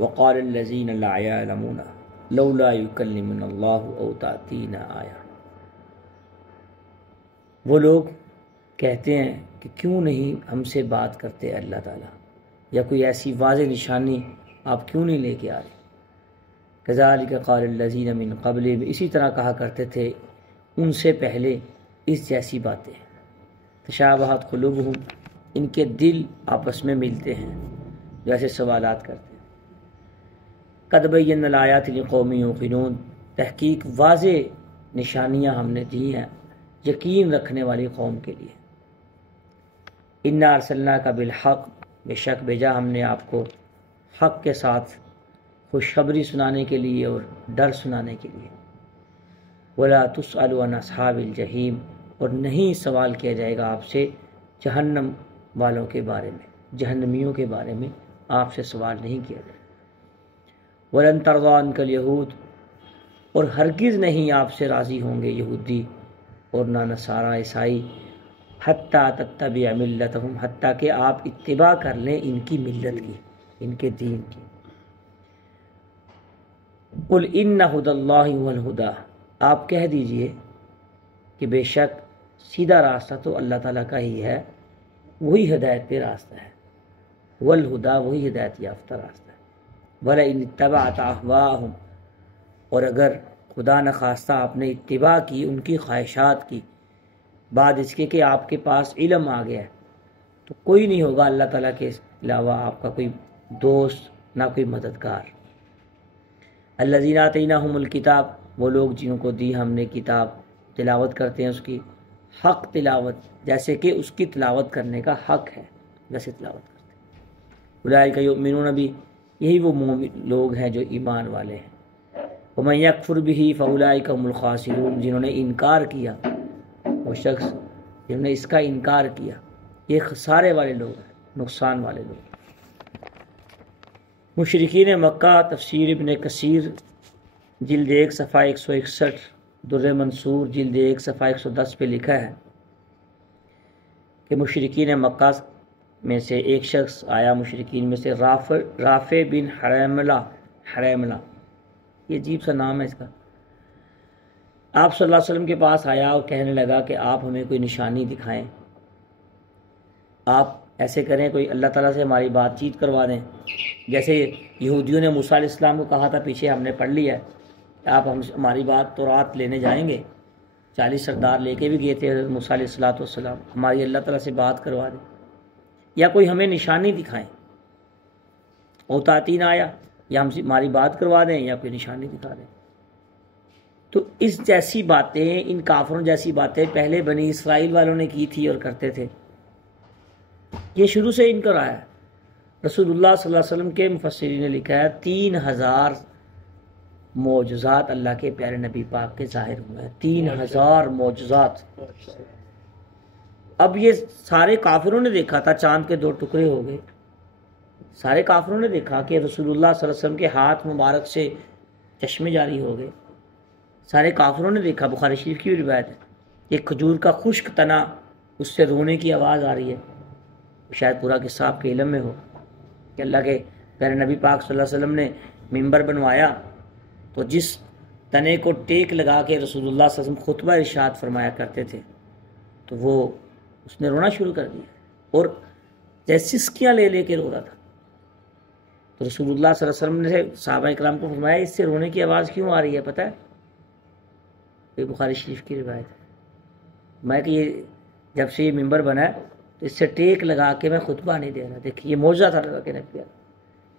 وقال الذین لا یعلمون لولا یکلمنا اللہ او تأتینا آیہ، وہ لوگ کہتے ہیں کہ کیوں نہیں ہم سے بات کرتے اللہ تعالیٰ، یا کوئی ایسی واضح نشانی آپ کیوں نہیں لے کے آ رہے۔ کذالک قال الذین من قبلہم، اسی طرح کہا کرتے تھے ان سے پہلے اس جیسی باتیں۔ تشابہت قلوبہم، ان کے دل آپس میں ملتے ہیں جو ایسے سوالات کرتے ہیں۔ قد بینا الآیات لقوم یوقنون، تحقیق واضح نشانیاں ہم نے دی ہیں یقین رکھنے والی قوم کے لیے۔ انا ارسلناک بالحق، بے شک بھیجا ہم نے آپ کو حق کے ساتھ خوشخبری سنانے کے لیے اور ڈر سنانے کے لیے۔ ولا تسأل عن اصحاب الجحیم، اور نہیں سوال کیا جائے گا آپ سے جہنم والوں کے بارے میں، جہنمیوں کے بارے میں آپ سے سوال نہیں کیا جائے گا۔ ولن ترضی عنک الیہود، اور ہرگز نہیں آپ سے راضی ہوں گے یہودی اور نہ نصارہ عیسائی، حتیٰ تتبع ملتہم، حتیٰ کہ آپ اتباع کر لیں ان کی ملت کی، ان کے دین کی۔ قل ان ھدی اللہ ھو الھدی، آپ کہہ دیجئے کہ بے شک سیدھا راستہ تو اللہ تعالیٰ کا ہی ہے، وہی ہدایت پہ راستہ ہے، والھدی، وہی ہدایت یافتہ راستہ ہے۔ وَلَئِنِ اتَّبَعْتَ أَهْوَاءَهُمْ، اور اگر خدا نخواستہ آپ نے اتباع کی ان کی خواہشات کی، بعد اس کے کہ آپ کے پاس علم آ گیا ہے، تو کوئی نہیں ہوگا اللہ تعالیٰ کے علاوہ آپ کا کوئی دوست، نہ کوئی مددگار۔ الذین آتیناہم الکتاب، وہ لوگ جن کو دی ہم نے کتاب، تلاوت کرتے ہیں اس کی حق تلاوت، جیسے کہ اس کی تلاوت کرنے کا حق ہے ویسے تلاوت کرتے ہیں۔ اولئک یؤمنون بہ، یہی وہ مومن لوگ ہیں جو ایمان والے ہیں۔ ومن یکفر بہ فاولئک هم الخاسرون، جنہوں نے انکار کیا، وہ شخص جنہوں نے اس کا انکار کیا، یہ خسارے والے لوگ ہیں، نقصان والے لوگ۔ مشرکین مکہ، تفسیر ابن کثیر جلد 1 صفحہ 161، در منصور جلد 1 صفحہ 110 پہ لکھا ہے کہ مشرکین مکہ میں سے ایک شخص آیا، مشرکین میں سے رافع بن حریملہ، یہ عجیب سا نام ہے اس کا، آپ صلی اللہ علیہ وسلم کے پاس آیا اور کہنے لگا کہ آپ ہمیں کوئی نشانی دکھائیں، آپ ایسے کریں کوئی اللہ تعالیٰ سے ہماری بات چیت کروا دیں، جیسے یہودیوں نے موسیٰ علیہ السلام کو کہا تھا، پیچھے ہم نے پڑھ لیا ہے، آپ ہماری بات تورات لینے جائیں گے، 40 سردار لے کے بھی گئے تھے موسیٰ علیہ السلام، ہماری اللہ تعالیٰ سے بات کروا دیں، یا کوئی ہمیں نشانی دکھائیں، او تاتین آیا، یا ہماری بات کروا دیں یا کوئی نشانی دکھا دیں۔ تو اس جیسی باتیں، ان کافروں جیسی باتیں پہلے بنی اسرائیل والوں نے کی تھی اور کرتے تھے، یہ شروع سے ان کا رہا ہے۔ رسول اللہ صلی اللہ علیہ وسلم کے مفسرین نے لکھا ہے 3000 معجزات اللہ کے پیارے نبی پاک کے ظاہر ہوئے ہیں، 3000 معجزات۔ اب یہ سارے کافروں نے دیکھا تھا چاند کے 2 ٹکڑے ہو گئے، سارے کافروں نے دیکھا کہ رسول اللہ صلی اللہ علیہ وسلم کے ہاتھ مبارک سے چشمے جاری ہو گئے، سارے کافروں نے دیکھا، بخاری شریف کی بھی روایت ہے، ایک کھجور کا خشک تنا، اس سے رونے کی آواز آ رہی ہے، شاید پورا قصہ آپ کے علم میں ہو کہ اللہ کے پیارے نبی پاک صلی اللہ علیہ وسلم نے ممبر بنوایا تو جس تنے کو ٹیک لگا کے رسول اللہ صلی اللہ علیہ وسلم خطبہ ارشاد فرمایا کرتے تھے، تو وہ اس نے رونا شروع کر دیا اور جیسے سسکیاں لے لے کے رو رہا تھا، تو رسول اللہ صلی اللہ علیہ وسلم نے صحابہ اکرام کو فرمایا اس سے رونے کی آواز کیوں آ رہی ہے پتہ ہے؟ یہ بخاری شریف کی روایت ہے، میں کہ یہ جب سے یہ ممبر بنا ہے تو اس سے ٹیک لگا کے میں خطبہ نہیں دے رہا، دیکھیے یہ معجزہ تھا لگا کے نبی۔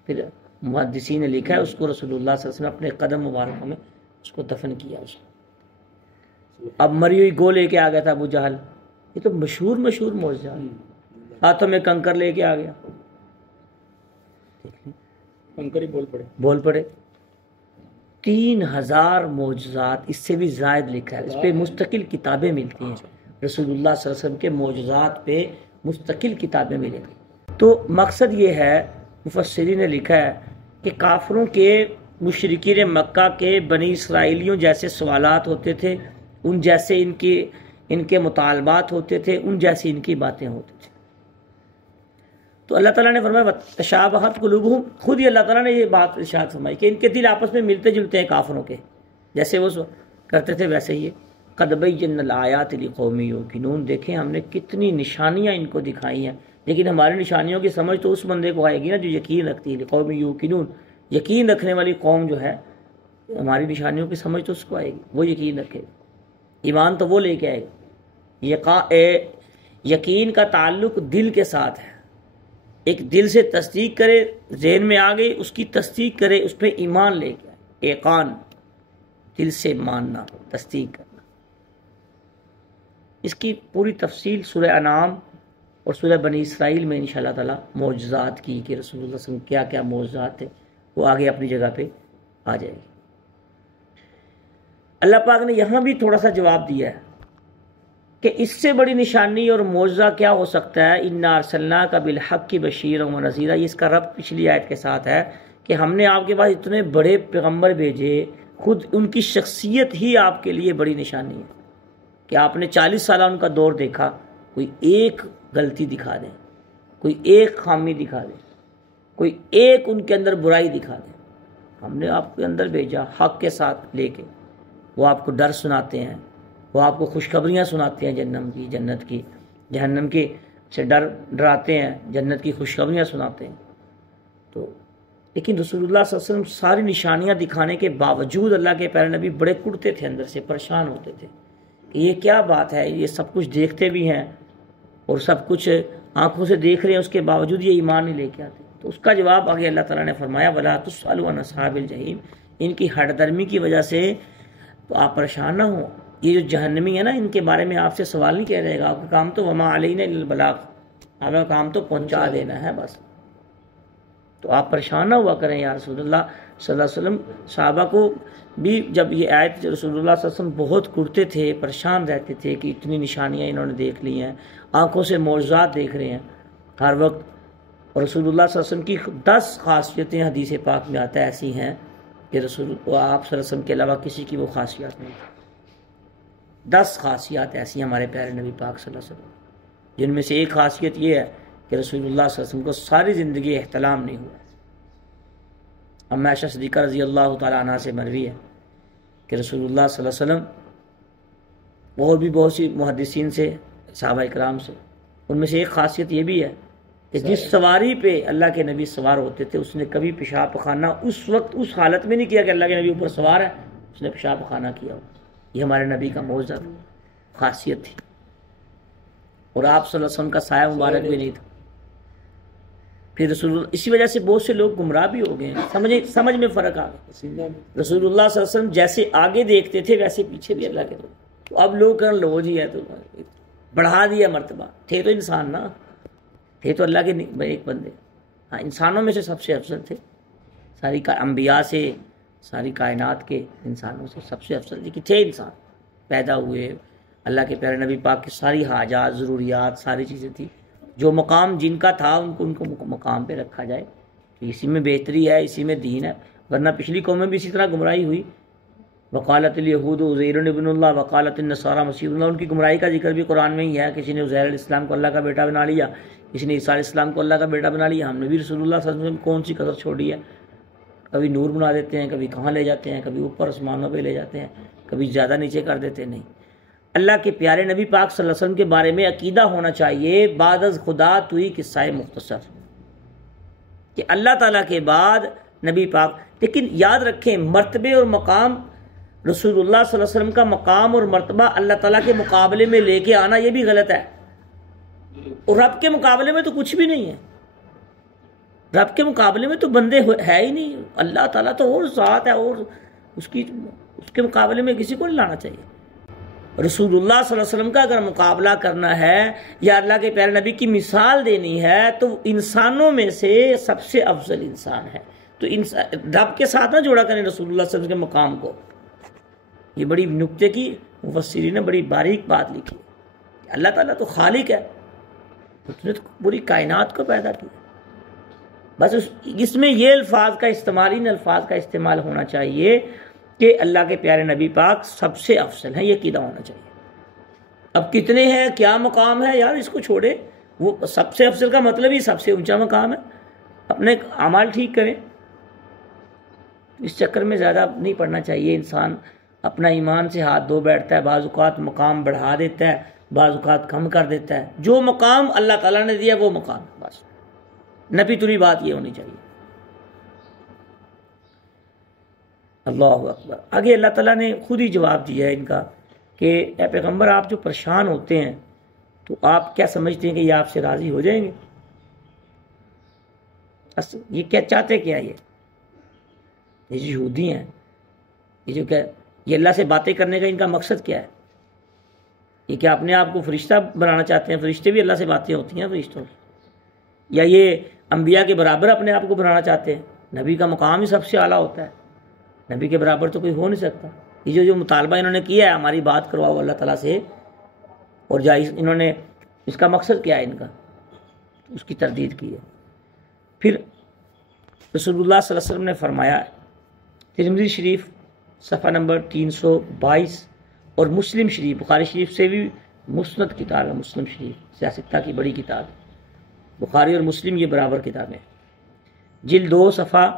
پھر محدثین نے لکھا ہے اس کو رسول اللہ صلی اللہ علیہ وسلم اپنے قدم مبارکوں میں اس کو دفن کیا اس کو۔ اب مری ہوئی گو لے کے آ گیا تھا ابو جہل، یہ تو مشہور معجزہ، ہاتھوں میں کنکر لے کے آ گیا، کنکر ہی بول پڑے۔ 3000 معجزات، اس سے بھی زائد لکھا ہے، اس پہ مستقل کتابیں ملتی ہیں، رسول اللہ صلی اللہ علیہ وسلم کے معجزات پہ مستقل کتابیں ملیں گی۔ تو مقصد یہ ہے، مفسرین نے لکھا ہے کہ کافروں کے، مشرکین مکہ کے بنی اسرائیلیوں جیسے سوالات ہوتے تھے، ان جیسے ان کے مطالبات ہوتے تھے، ان جیسی ان کی باتیں ہوتی تھیں۔ تو اللہ تعالیٰ نے فرمایا تشابہت قلوبہم، خود ہی اللہ تعالیٰ نے یہ بات ارشاد فرمائی کہ ان کے دل آپس میں ملتے جلتے ہیں کافروں کے، جیسے وہ کرتے تھے ویسے ہی قد بینا الآیات لقوم یوقنون، دیکھیں ہم نے کتنی نشانیاں ان کو دکھائی ہیں، لیکن ہماری نشانیوں کی سمجھ تو اس بندے کو آئے گی نا جو یقین رکھتی ہے، لقوم یوقنون، یقین رکھنے والی قوم جو ہے ہماری نشانیوں کی سمجھ تو اس کو آئے گی، وہ یقین رکھے گا، ایمان تو وہ لے کے آئے گا۔ یقین کا تعلق دل کے ساتھ ہے، ایک دل سے تصدیق کرے، ذہن میں آ گئی اس کی تصدیق کرے، اس پہ ایمان لے کے آئے، ایقان، دل سے ماننا، تصدیق کرنا۔ اس کی پوری تفصیل سورہ انعام اور سورہ بنی اسرائیل میں انشاءاللہ تعالی معجزات کی کہ رسول اللہ صلی اللہ علیہ وسلم کیا کیا معجزات تھے، وہ آگے اپنی جگہ پہ آ جائے گی۔ اللہ پاک نے یہاں بھی تھوڑا سا جواب دیا ہے کہ اس سے بڑی نشانی اور معجزہ کیا ہو سکتا ہے، انا ارسلناک بالحق بشیرا ونذیرا، یہ اس کا ربط پچھلی آیت کے ساتھ ہے کہ ہم نے آپ کے پاس اتنے بڑے پیغمبر بھیجے، خود ان کی شخصیت ہی آپ کے لیے بڑی نشانی ہے کہ آپ نے 40 سالہ ان کا دور دیکھا، کوئی ایک غلطی دکھا دیں، کوئی ایک خامی دکھا دیں، کوئی ایک ان کے اندر برائی دکھا دیں، ہم نے آپ کے اندر بھیجا حق کے ساتھ لے کے، وہ آپ کو ڈر سناتے ہیں، وہ آپ کو خوشخبریاں سناتے ہیں جنت کی، جہنم کی سے ڈراتے ہیں، جنت کی خوشخبریاں سناتے ہیں۔ تو لیکن رسول اللہ صلی اللہ علیہ وسلم ساری نشانیاں دکھانے کے باوجود اللہ کے پیارے نبی بڑے کڑتے تھے، اندر سے پریشان ہوتے تھے کہ یہ کیا بات ہے، یہ سب کچھ دیکھتے بھی ہیں اور سب کچھ آنکھوں سے دیکھ رہے ہیں، اس کے باوجود یہ ایمان نہیں لے کے آتے۔ تو اس کا جواب آگے اللہ تعالیٰ نے فرمایا وَلَا تُسْأَلُوا عَنْ أَصْحَابِ الْجَحِيمِ، ان کی ہٹ درمی کی وجہ سے تو آپ پریشان نہ ہوں، یہ جو جہنمی ہے نا ان کے بارے میں آپ سے سوال نہیں کیا جائے گا، آپ کا کام تو وَمَا عَلَيْنَا إِلَّا الْبَلَاغُ، آپ کا کام تو پہنچا دینا ہے بس۔ تو آپ پریشان نہ ہوا کریں یا رسول اللہ صلی اللہ علیہ وسلم۔ صحابہ کو بھی جب یہ آیت، رسول اللہ صلی اللہ علیہ وسلم بہت کرتے تھے، پریشان رہتے تھے کہ اتنی نشانیاں انہوں نے دیکھ لی ہیں، آنکھوں سے معجزات دیکھ رہے ہیں ہر وقت، اور رسول اللہ صلی اللہ علیہ وسلم کی 10 خاصیتیں حدیث پاک میں آتا ہے ایسی ہیں کہ آپ صلی اللہ علیہ وسلم کے علاوہ کسی کی وہ خاصیات نہیں، 10 خاصیات ایسی ہیں ہمارے پیارے نبی پاک صلی اللہ علیہ وسلم، جن میں سے ایک خاصیت یہ ہے کہ رسول اللہ صلی اللہ علیہ وسلم کو ساری زندگی احتلام نہیں ہوا۔ اما عائشہ صدیقہ رضی اللہ تعالیٰ عنہ سے مروی ہے کہ رسول اللہ صلی اللہ علیہ وسلم اور بھی بہت سی محدثین سے، صحابہ اکرام سے، ان میں سے ایک خاصیت یہ بھی ہے کہ جس سواری پہ اللہ کے نبی سوار ہوتے تھے اس نے کبھی پیشاب پخانہ اس وقت اس حالت میں نہیں کیا کہ اللہ کے نبی اوپر سوار ہے اس نے پیشاب پخانہ کیا ہو۔ یہ ہمارے نبی کا معجزہ تھا، خاصیت تھی، اور آپ صلی اللہ علیہ وسلم کا سایہ مبارک بھی نہیں تھا۔ پھر رسول اللہ، اسی وجہ سے بہت سے لوگ گمراہ بھی ہو گئے ہیں، سمجھ میں فرق آ گیا۔ رسول اللہ صلی اللہ علیہ وسلم جیسے آگے دیکھتے تھے ویسے پیچھے بھی اللہ کے تو اب لوگ کہنے لو جی ہے تو بڑھا دیا مرتبہ، تھے تو انسان نا، تھے تو اللہ کے ایک بندے، ہاں انسانوں میں سے سب سے افضل تھے، ساری انبیاء سے، ساری کائنات کے انسانوں سے سب سے افضل تھے کہ تھے انسان، پیدا ہوئے، اللہ کے پیارے نبی پاک کی ساری حاجات، ضروریات، ساری چیزیں تھیں، جو مقام جن کا تھا ان کو مقام پہ رکھا جائے، اسی میں بہتری ہے، اسی میں دین ہے، ورنہ پچھلی قومیں بھی اسی طرح گمراہی ہوئی۔ وقالت الیہود عزیر ابن اللہ وقالت النصارى مسیح اللہ، ان کی گمراہی کا ذکر بھی قرآن میں ہی ہے، کسی نے عزیر علیہ السلام کو اللہ کا بیٹا بنا لیا، کسی نے عیسیٰ علیہ السلام کو اللہ کا بیٹا بنا لیا۔ ہم نے بھی رسول اللہ صلی اللہ علیہ وسلم کون سی کثر چھوڑی ہے، کبھی نور بنا دیتے ہیں، کبھی کہاں لے جاتے ہیں، کبھی اوپر آسمانوں پہ لے جاتے ہیں، کبھی زیادہ نیچے کر دیتے ہیں، نہیں۔ اللہ کے پیارے نبی پاک صلی اللہ علیہ وسلم کے بارے میں عقیدہ ہونا چاہیے بعد از خدا توئی قصہ مختصر، کہ اللہ تعالیٰ کے بعد نبی پاک، لیکن یاد رکھیں مرتبے اور مقام، رسول اللہ صلی اللہ علیہ وسلم کا مقام اور مرتبہ اللہ تعالیٰ کے مقابلے میں لے کے آنا یہ بھی غلط ہے، اور رب کے مقابلے میں تو کچھ بھی نہیں ہے، رب کے مقابلے میں تو بندے ہے ہی نہیں، اللہ تعالیٰ تو اور ذات ہے، اور اس کے مقابلے میں کسی کو نہیں لانا چاہیے۔ رسول اللہ صلی اللہ علیہ وسلم کا اگر مقابلہ کرنا ہے یا اللہ کے پیارے نبی کی مثال دینی ہے تو انسانوں میں سے سب سے افضل انسان ہے، تو رب کے ساتھ نہ جوڑا کریں رسول اللہ صلی اللہ علیہ وسلم کے مقام کو۔ یہ بڑی نکتے کی مفسرین نے بڑی باریک بات لکھی، اللہ تعالیٰ تو خالق ہے، اس نے تو پوری کائنات کو پیدا کیا، بس اس میں یہ الفاظ کا استعمال، ان الفاظ کا استعمال ہونا چاہیے کہ اللہ کے پیارے نبی پاک سب سے افضل ہیں، یہ عقیدہ ہونا چاہیے۔ اب کتنے ہیں، کیا مقام ہے، یار اس کو چھوڑے، وہ سب سے افضل کا مطلب ہی سب سے اونچا مقام ہے. اپنے اعمال ٹھیک کریں. اس چکر میں زیادہ نہیں پڑھنا چاہیے. انسان اپنا ایمان سے ہاتھ دھو بیٹھتا ہے، بعض اوقات مقام بڑھا دیتا ہے، بعض اوقات کم کر دیتا ہے. جو مقام اللہ تعالیٰ نے دیا وہ مقام، بس نپی تلی بات یہ ہونی چاہیے. اللہ اکبر. آگے اللہ تعالیٰ نے خود ہی جواب دیا ہے ان کا کہ اے پیغمبر آپ جو پریشان ہوتے ہیں تو آپ کیا سمجھتے ہیں کہ یہ آپ سے راضی ہو جائیں گے؟ یہ کیا چاہتے کیا یہ جو یہودی ہیں، یہ اللہ سے باتیں کرنے کا ان کا مقصد کیا ہے؟ یہ کیا اپنے آپ کو فرشتہ بنانا چاہتے ہیں؟ فرشتے بھی اللہ سے باتیں ہوتی ہیں فرشتوں کی. یا یہ انبیاء کے برابر اپنے آپ کو بنانا چاہتے ہیں؟ نبی کا مقام ہی سب سے اعلیٰ ہوتا ہے، نبی کے برابر تو کوئی ہو نہیں سکتا. یہ جو مطالبہ انہوں نے کیا ہے ہماری بات کرواؤ اللہ تعالیٰ سے، اور انہوں نے اس کا مقصد کیا ہے ان کا، اس کی تردید کی ہے. پھر رسول اللہ صلی اللہ علیہ وسلم نے فرمایا، ترمذی شریف صفحہ نمبر 322 اور مسلم شریف، بخاری شریف سے بھی مسند کتاب ہے، مسلم شریف سیاستہ کی بڑی کتاب ہے. بخاری اور مسلم یہ برابر کتابیں، جلد 2 صفحہ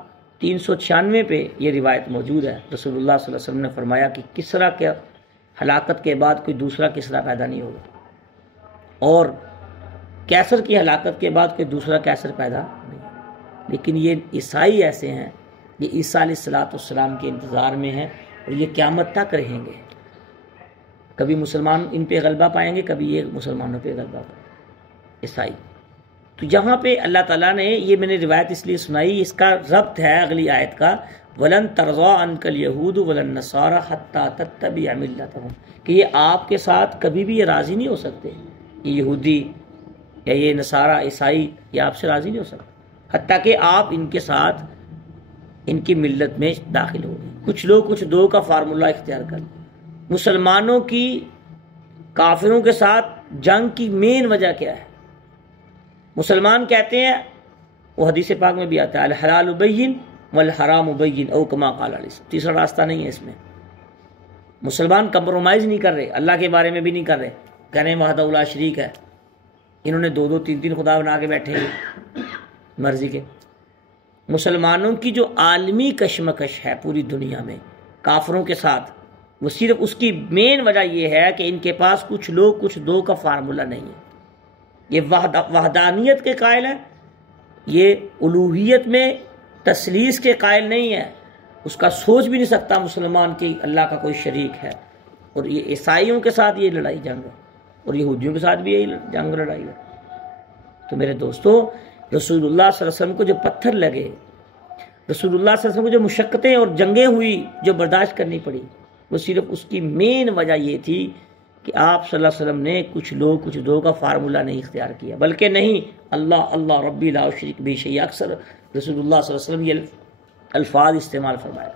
396 پہ یہ روایت موجود ہے. رسول اللہ صلی اللہ علیہ وسلم نے فرمایا کہ کسریٰ کے ہلاکت کے بعد کوئی دوسرا کسریٰ پیدا نہیں ہوگا، اور کیسر کی ہلاکت کے بعد کوئی دوسرا کیسر پیدا نہیں. لیکن یہ عیسائی ایسے ہیں، یہ عیسیٰ علیہ السلام کے انتظار میں ہیں اور یہ قیامت تک رہیں گے. کبھی مسلمان ان پہ غلبہ پائیں گے، کبھی یہ مسلمانوں پہ غلبہ پائیں گے، عیسائی. تو یہاں پہ اللہ تعالیٰ نے یہ میں نے روایت اس لیے سنائی، اس کا ربط ہے اگلی آیت کا، وَلَن تَرْضَىٰ عَنْكَ الْيَهُودُ وَلَا النَّصَارَىٰ حَتَّىٰ تَتَّبِعَ مِلَّتَهُمْ، کہ یہ آپ کے ساتھ کبھی بھی یہ راضی نہیں ہو سکتے، یہ یہودی یا یہ نصارہ عیسائی یہ آپ سے راضی نہیں ہو سکتے حتیٰ کہ آپ ان کے ساتھ ان کی ملت میں داخل ہو گئے. کچھ لوگ کچھ دو کا فارمولہ اختیار کر. مسلمانوں کی کافروں کے ساتھ جنگ کی مین وجہ کیا ہے؟ مسلمان کہتے ہیں، وہ حدیث پاک میں بھی آتا ہے، الحلال بین والحرام بین او کما قال علیہ السلام. تیسرا راستہ نہیں ہے اس میں. مسلمان کمپرومائز نہیں کر رہے، اللہ کے بارے میں بھی نہیں کر رہے، کہہ رہے ہیں وحدہ لا شریک ہے. انہوں نے 2 3 خدا بنا کے بیٹھے ہیں مرضی کے. مسلمانوں کی جو عالمی کشمکش ہے پوری دنیا میں کافروں کے ساتھ، وہ صرف اس کی مین وجہ یہ ہے کہ ان کے پاس کچھ لوگ کچھ دو کا فارمولہ نہیں ہے. یہ وحدانیت کے قائل ہیں، یہ الوہیت میں تثلیث کے قائل نہیں ہے. اس کا سوچ بھی نہیں سکتا مسلمان کہ اللہ کا کوئی شریک ہے. اور یہ عیسائیوں کے ساتھ یہ لڑائی جنگ ہے، اور یہودیوں کے ساتھ بھی یہی جنگ لڑائی ہے. تو میرے دوستو، رسول اللہ صلی اللہ علیہ وسلم کو جو پتھر لگے، رسول اللہ صلی اللہ علیہ وسلم کو جو مشقتیں اور جنگیں ہوئی جو برداشت کرنی پڑی، وہ صرف اس کی مین وجہ یہ تھی کہ آپ صلی اللہ علیہ وسلم نے کچھ لوگ کچھ دو کا فارمولہ نہیں اختیار کیا، بلکہ نہیں، اللہ اللہ ربی لا اشرک بہ شیئا. اکثر رسول اللہ صلی اللہ علیہ وسلم یہ الفاظ استعمال فرمایا.